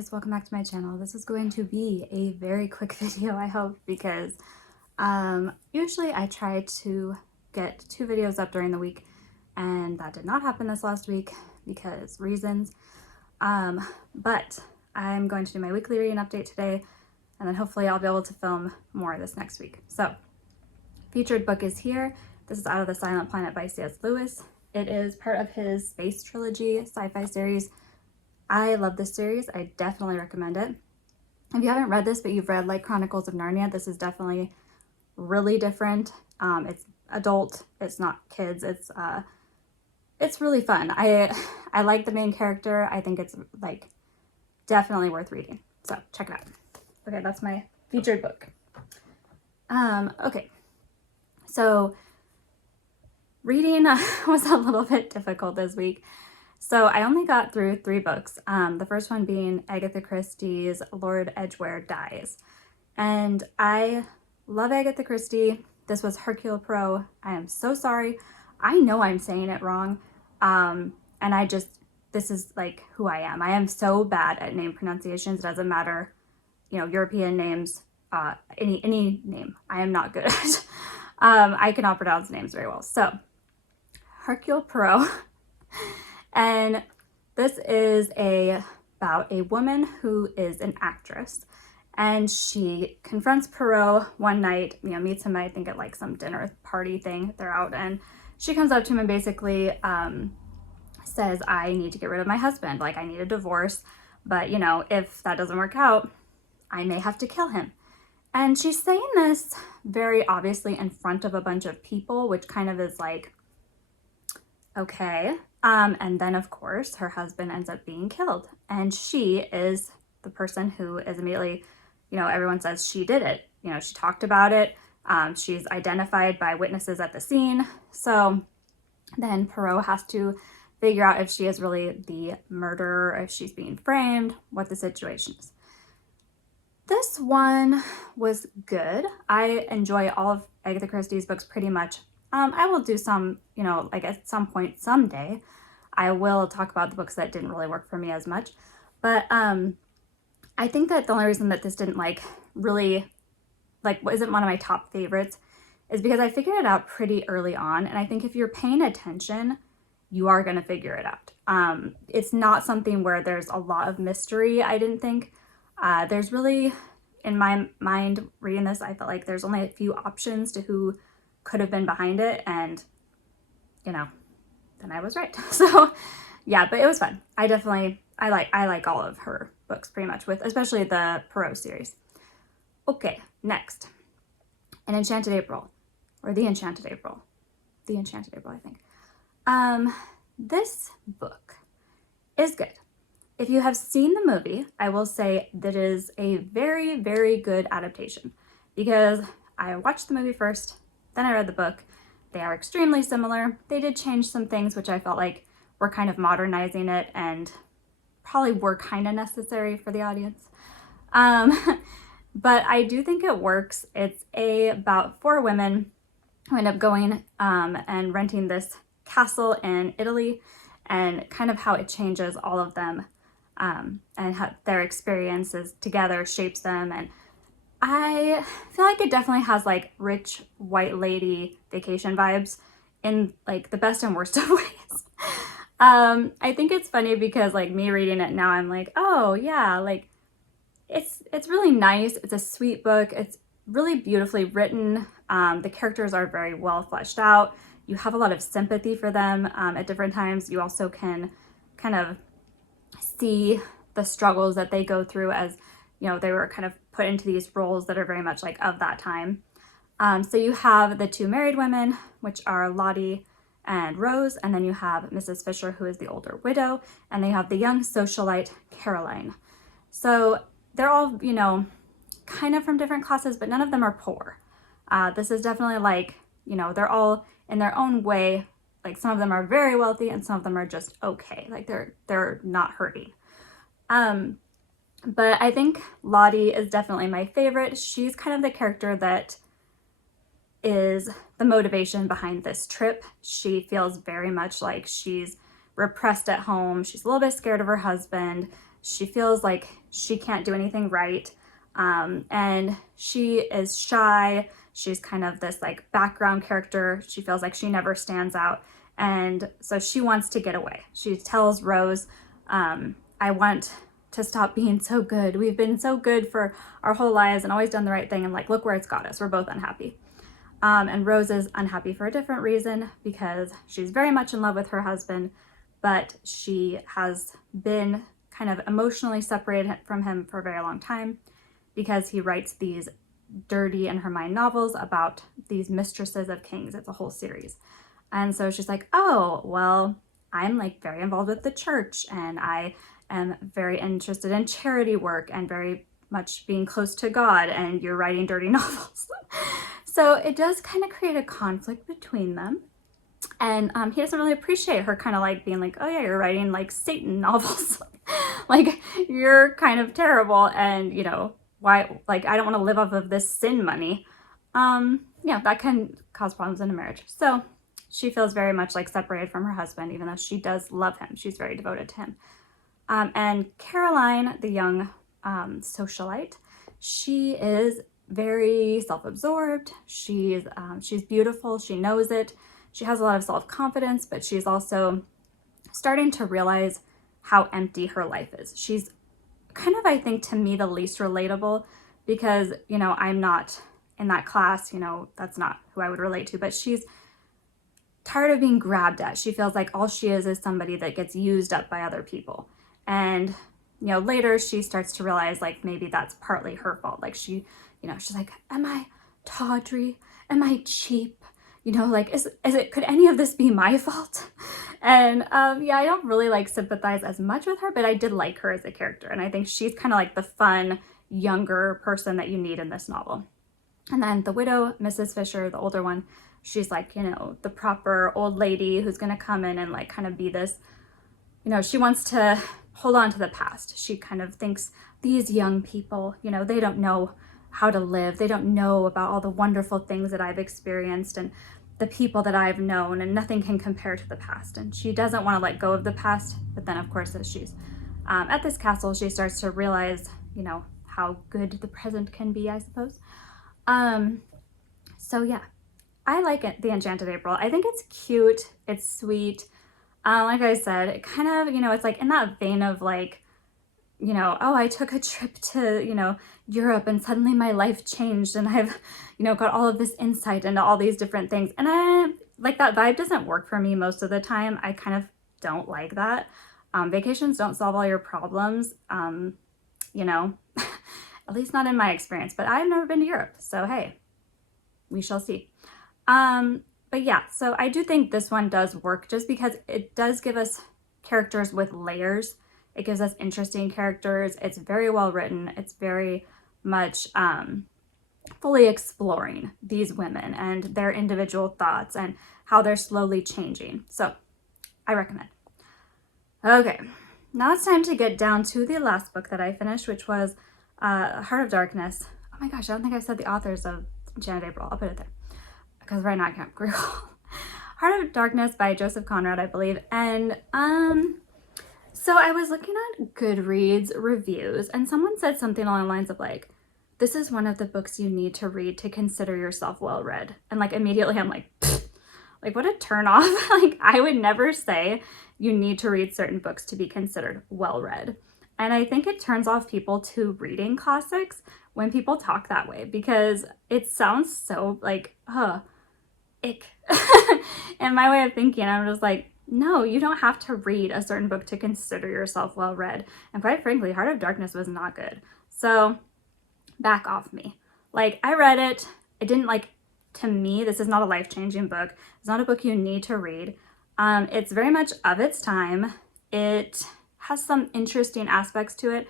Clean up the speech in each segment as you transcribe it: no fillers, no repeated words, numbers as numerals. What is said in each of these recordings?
guys, welcome back to my channel. This is going to be a very quick video, I hope, because usually I try to get 2 videos up during the week, and that did not happen this last week because reasons. But I'm going to do my weekly reading update today, and then hopefully I'll be able to film more this next week. So, featured book is here. This is Out of the Silent Planet by C.S. Lewis. It is part of his Space Trilogy sci-fi series. I love this series. I definitely recommend it. If you haven't read this, but you've read like Chronicles of Narnia, this is definitely really different. It's adult. It's not kids. It's really fun. I like the main character. I think it's like definitely worth reading. So check it out. Okay, that's my featured book. Okay, so reading was a little bit difficult this week. So I only got through 3 books, the first one being Agatha Christie's Lord Edgware Dies. And I love Agatha Christie. This was Hercule Poirot. I am so sorry. I know I'm saying it wrong. And this is like who I am. I am so bad at name pronunciations. It doesn't matter, you know, European names, any name. I am not good at. I cannot pronounce names very well. So Hercule Poirot. And this is about a woman who is an actress, and she confronts Poirot one night, you know, meets him, I think, at like some dinner party thing. They're out, and she comes up to him and basically says, I need to get rid of my husband. Like, I need a divorce, but, you know, if that doesn't work out, I may have to kill him. And she's saying this very obviously in front of a bunch of people, which kind of is like, okay. And then, of course, her husband ends up being killed. And she is the person who is immediately, you know, everyone says she did it. You know, she talked about it. She's identified by witnesses at the scene. So then Poirot has to figure out if she is really the murderer, if she's being framed, what the situation is. This one was good. I enjoy all of Agatha Christie's books pretty much. I will do some, you know, like at some point someday, I will talk about the books that didn't really work for me as much. But I think that the only reason that this didn't really isn't one of my top favorites is because I figured it out pretty early on. And I think if you're paying attention, you are going to figure it out. It's not something where there's a lot of mystery, I didn't think. There's really, in my mind, reading this, I felt like there's only a few options to who could have been behind it, and you know, then I was right. So yeah, but it was fun. I like all of her books pretty much, with especially the Poirot series. Okay, next, The Enchanted April, I think. This book is good. If you have seen the movie, I will say that it is a very, very good adaptation, because I watched the movie first, then I read the book. They are extremely similar. They did change some things, which I felt like were kind of modernizing it and probably were kind of necessary for the audience. But I do think it works. It's about 4 women who end up going and renting this castle in Italy, and kind of how it changes all of them, and how their experiences together shapes them. And I feel like it definitely has like rich white lady vacation vibes in like the best and worst of ways. I think it's funny because like me reading it now, I'm like, oh yeah, like it's really nice. It's a sweet book. It's really beautifully written. The characters are very well fleshed out. You have a lot of sympathy for them at different times. You also can kind of see the struggles that they go through as, you know, they were kind of put into these roles that are very much like of that time. So you have the 2 married women, which are Lottie and Rose, and then you have Mrs. Fisher, who is the older widow, and they have the young socialite Caroline. So they're all, you know, kind of from different classes, but none of them are poor. This is definitely like, you know, they're all in their own way. Like, some of them are very wealthy and some of them are just okay. Like they're not hurting. But I think Lottie is definitely my favorite. She's kind of the character that is the motivation behind this trip. She feels very much like she's repressed at home. She's a little bit scared of her husband. She feels like she can't do anything right. And she is shy. She's kind of this like background character. She feels like she never stands out. And so she wants to get away. She tells Rose, I want to stop being so good. We've been so good for our whole lives and always done the right thing. And like, look where it's got us. We're both unhappy. And Rose is unhappy for a different reason, because she's very much in love with her husband, but she has been kind of emotionally separated from him for a very long time because he writes these dirty in her mind novels about these mistresses of kings. It's a whole series. And so she's like, oh, well, I'm like very involved with the church, and I am very interested in charity work and very much being close to God, and you're writing dirty novels. So it does kind of create a conflict between them. And he doesn't really appreciate her kind of like being like, oh yeah, you're writing like Satan novels. Like, you're kind of terrible, and you know, why, like, I don't want to live off of this sin money. Yeah, that can cause problems in a marriage. So she feels very much like separated from her husband, even though she does love him. She's very devoted to him. And Caroline, the young socialite, she is very self-absorbed. She's beautiful. She knows it. She has a lot of self-confidence, but she's also starting to realize how empty her life is. She's kind of, I think, to me, the least relatable, because, you know, I'm not in that class, you know, that's not who I would relate to, but she's tired of being grabbed at. She feels like all she is somebody that gets used up by other people. And, you know, later she starts to realize like maybe that's partly her fault. Like she, you know, she's like, am I tawdry? Am I cheap? You know, like, could any of this be my fault? And yeah, I don't really like sympathize as much with her, but I did like her as a character. And I think she's kind of like the fun, younger person that you need in this novel. And then the widow, Mrs. Fisher, the older one, she's like, you know, the proper old lady who's going to come in and like kind of be this, you know, she wants to hold on to the past. She kind of thinks these young people, you know, they don't know how to live. They don't know about all the wonderful things that I've experienced and the people that I've known, and nothing can compare to the past. And she doesn't want to let go of the past. But then, of course, as she's at this castle, she starts to realize, you know, how good the present can be, I suppose. So yeah, I like it, The Enchanted April. I think it's cute. It's sweet. Like I said, it kind of, you know, it's like in that vein of like, you know, oh, I took a trip to, you know, Europe and suddenly my life changed and I've, you know, got all of this insight into all these different things. And I like that vibe doesn't work for me most of the time. I kind of don't like that. Vacations don't solve all your problems, you know, at least not in my experience, but I've never been to Europe. So, hey, we shall see. But yeah, so I do think this one does work just because it does give us characters with layers. It gives us interesting characters. It's very well written. It's very much fully exploring these women and their individual thoughts and how they're slowly changing. So I recommend. Okay, now it's time to get down to the last book that I finished, which was Heart of Darkness. Oh my gosh, I don't think I've said the authors of Enchanted April. I'll put it there, because right now I can't recall. Heart of Darkness by Joseph Conrad, I believe. And so I was looking at Goodreads reviews, and someone said something along the lines of like, this is one of the books you need to read to consider yourself well read. And like immediately I'm like, pfft, like what a turn off. Like I would never say you need to read certain books to be considered well read. And I think it turns off people to reading classics when people talk that way, because it sounds so like, ick. And my way of thinking, I'm just like, no, you don't have to read a certain book to consider yourself well read. And quite frankly, Heart of Darkness was not good. So back off me. Like I read it. It didn't like, to me, this is not a life-changing book. It's not a book you need to read. It's very much of its time. It has some interesting aspects to it,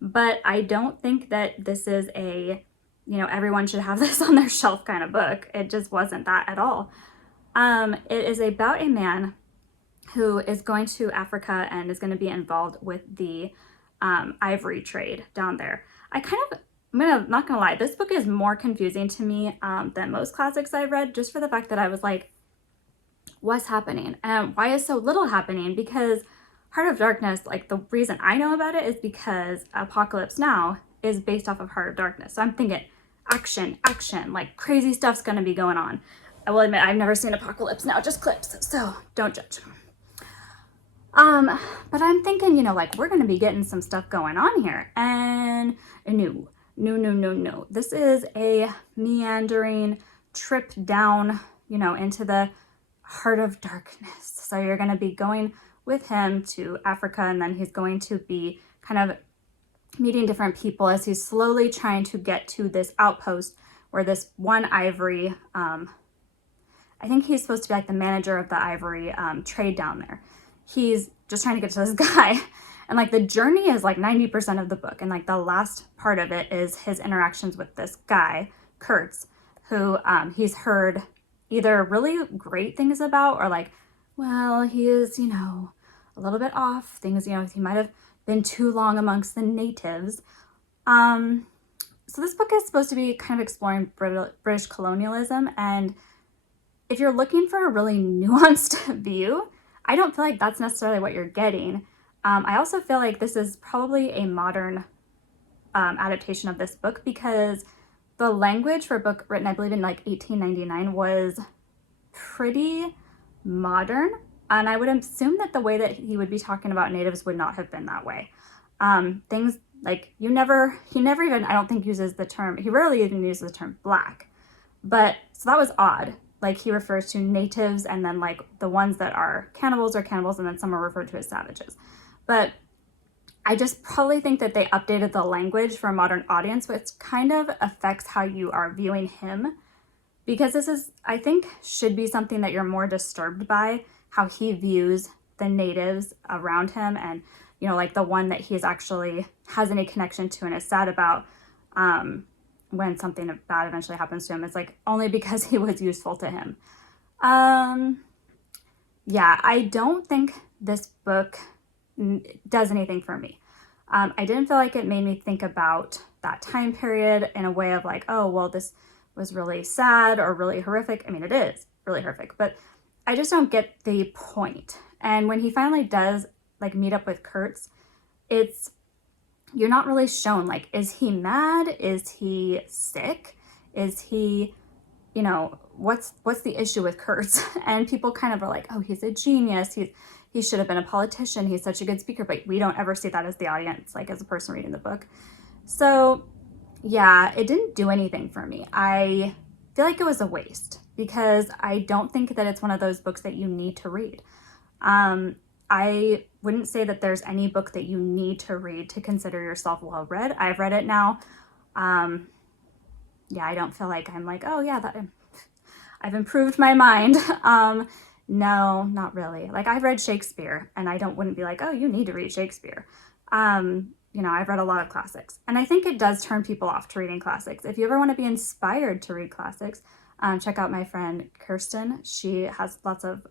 but I don't think that this is a, you know, everyone should have this on their shelf kind of book. It just wasn't that at all. It is about a man who is going to Africa and is going to be involved with the ivory trade down there. Not gonna lie, this book is more confusing to me than most classics I've read, just for the fact that I was like, what's happening? And why is so little happening? Because Heart of Darkness, like the reason I know about it is because Apocalypse Now is based off of Heart of Darkness. So I'm thinking action, action, like crazy stuff's gonna be going on. I will admit I've never seen Apocalypse Now, just clips, so don't judge. But I'm thinking, you know, like we're gonna be getting some stuff going on here, and no, no, no, no, no. This is a meandering trip down, you know, into the Heart of Darkness. So you're gonna be going with him to Africa, and then he's going to be kind of meeting different people as he's slowly trying to get to this outpost where this one ivory, I think he's supposed to be like the manager of the ivory trade down there. He's just trying to get to this guy, and like the journey is like 90% of the book, and like the last part of it is his interactions with this guy, Kurtz, who he's heard either really great things about, or like, well, he is, you know, a little bit off things, you know, he might have been too long amongst the natives. So this book is supposed to be kind of exploring British colonialism, and if you're looking for a really nuanced view, I don't feel like that's necessarily what you're getting. I also feel like this is probably a modern adaptation of this book, because the language for a book written, I believe, in like 1899 was pretty modern. And I would assume that the way that he would be talking about natives would not have been that way. Things like he never even, I don't think, uses the term, he rarely even uses the term black. But so that was odd. Like he refers to natives, and then like the ones that are cannibals, and then some are referred to as savages. But I just probably think that they updated the language for a modern audience, which kind of affects how you are viewing him. Because this is, I think, should be something that you're more disturbed by, how he views the natives around him, and, you know, like the one that he's actually has any connection to and is sad about when something bad eventually happens to him. It's like only because he was useful to him. Yeah, I don't think this book does anything for me. I didn't feel like it made me think about that time period in a way of like, oh, well, this was really sad or really horrific. I mean, it is really horrific, but I just don't get the point. And when he finally does like meet up with Kurtz, you're not really shown, like, is he mad? Is he sick? Is he, you know, what's the issue with Kurtz? And people kind of are like, oh, he's a genius. He should have been a politician. He's such a good speaker, but we don't ever see that as the audience, like as a person reading the book. So yeah, it didn't do anything for me. I feel like it was a waste, because I don't think that it's one of those books that you need to read. I wouldn't say that there's any book that you need to read to consider yourself well read. I've read it now. Yeah, I don't feel like I'm like, oh yeah, I've improved my mind. No, not really. Like I've read Shakespeare, and I wouldn't be like, oh, you need to read Shakespeare. You know, I've read a lot of classics, and I think it does turn people off to reading classics. If you ever want to be inspired to read classics, check out my friend Kirsten. She has lots of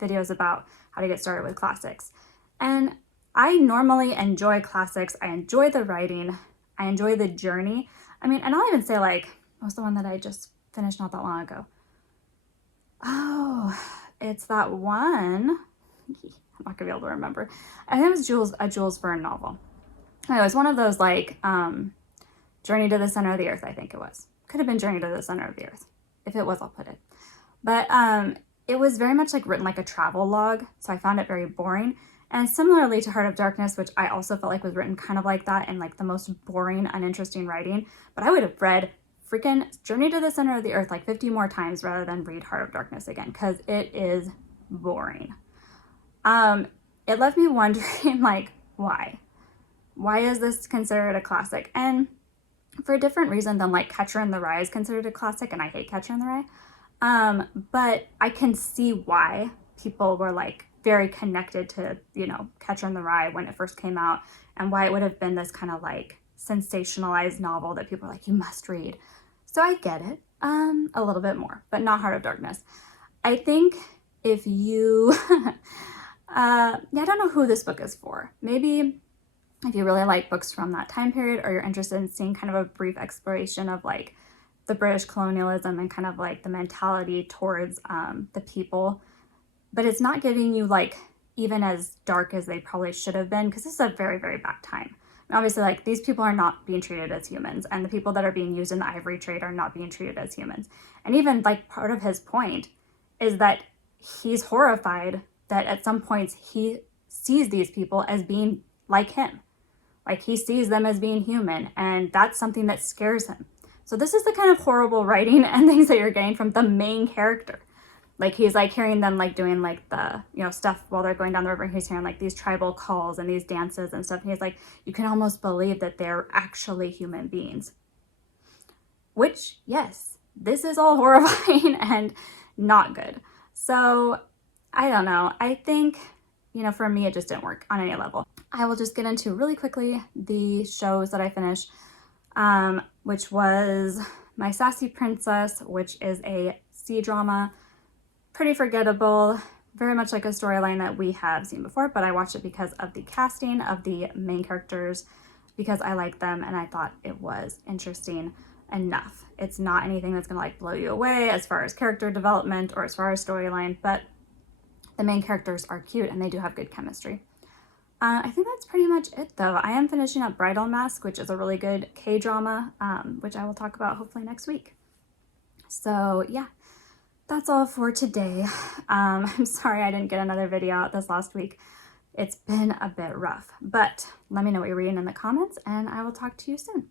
videos about how to get started with classics. And I normally enjoy classics. I enjoy the writing. I enjoy the journey. I mean, and I'll even say, like, what was the one that I just finished not that long ago? Oh, it's that one. I'm not gonna be able to remember. I think it was a Jules Verne novel. Anyway, it was one of those like Journey to the Center of the Earth, I think it was. Could have been Journey to the Center of the Earth. If it was, I'll put it. But it was very much like written like a travel log, so I found it very boring. And similarly to Heart of Darkness, which I also felt like was written kind of like that, and like the most boring, uninteresting writing. But I would have read freaking Journey to the Center of the Earth like 50 more times rather than read Heart of Darkness again, because it is boring. It left me wondering, like, why? Why is this considered a classic? And for a different reason than like Catcher in the Rye is considered a classic, and I hate Catcher in the Rye. But I can see why people were like very connected to, you know, Catcher in the Rye when it first came out, and why it would have been this kind of like sensationalized novel that people are like, you must read. So I get it a little bit more, but not Heart of Darkness. I think if you, yeah, I don't know who this book is for. Maybe if you really like books from that time period, or you're interested in seeing kind of a brief exploration of like the British colonialism and kind of like the mentality towards the people, but it's not giving you like even as dark as they probably should have been, because this is a very, very bad time. And obviously, like, these people are not being treated as humans, and the people that are being used in the ivory trade are not being treated as humans. And even, like, part of his point is that he's horrified that at some points he sees these people as being like him. Like, he sees them as being human, and that's something that scares him. So this is the kind of horrible writing and things that you're getting from the main character. Like, he's like hearing them like doing like the, you know, stuff while they're going down the river, and he's hearing like these tribal calls and these dances and stuff. And he's like, you can almost believe that they're actually human beings. Which, yes, this is all horrifying and not good. So I don't know. I think, you know, for me, it just didn't work on any level. I will just get into really quickly the shows that I finished, which was my Sassy Princess, which is a Cdrama. Pretty forgettable, very much like a storyline that we have seen before, but I watched it because of the casting of the main characters, because I like them and I thought it was interesting enough. It's not anything that's gonna like blow you away as far as character development or as far as storyline, but the main characters are cute and they do have good chemistry. I think that's pretty much it though. I am finishing up Bridal Mask, which is a really good K-drama, which I will talk about hopefully next week. So yeah. That's all for today. I'm sorry I didn't get another video out this last week. It's been a bit rough, but let me know what you're reading in the comments and I will talk to you soon.